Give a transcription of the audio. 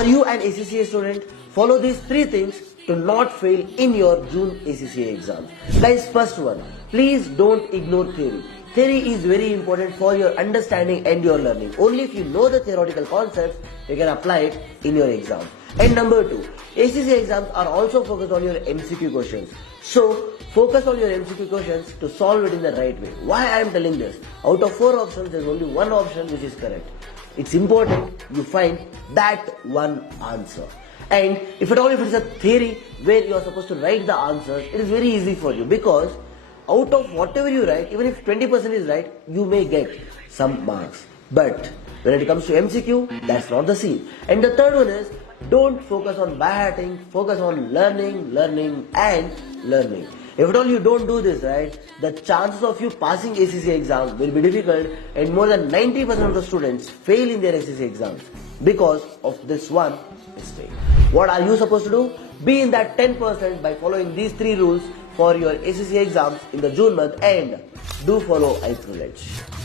Are you an ACCA student? Follow these 3 things to not fail in your June ACCA exam. Guys, first one, please don't ignore theory. Theory is very important for your understanding and your learning. Only if you know the theoretical concepts, you can apply it in your exam. And number 2, ACCA exams are also focused on your MCQ questions. So, focus on your MCQ questions to solve it in the right way. Why I am telling this? Out of 4 options, there is only one option which is correct. It's important you find that one answer. And if it's a theory where you are supposed to write the answers, it is very easy for you, because out of whatever you write, even if 20% is right, you may get some marks. But when it comes to MCQ, that's not the scene. And the third one is, don't focus on by-hearting, focus on learning, and learning. If at all you don't do this, right, the chances of you passing ACCA exam will be difficult, and more than 90% of the students fail in their ACCA exams because of this one mistake. What are you supposed to do? Be in that 10% by following these 3 rules for your ACCA exams in the June month, and do follow iProledge.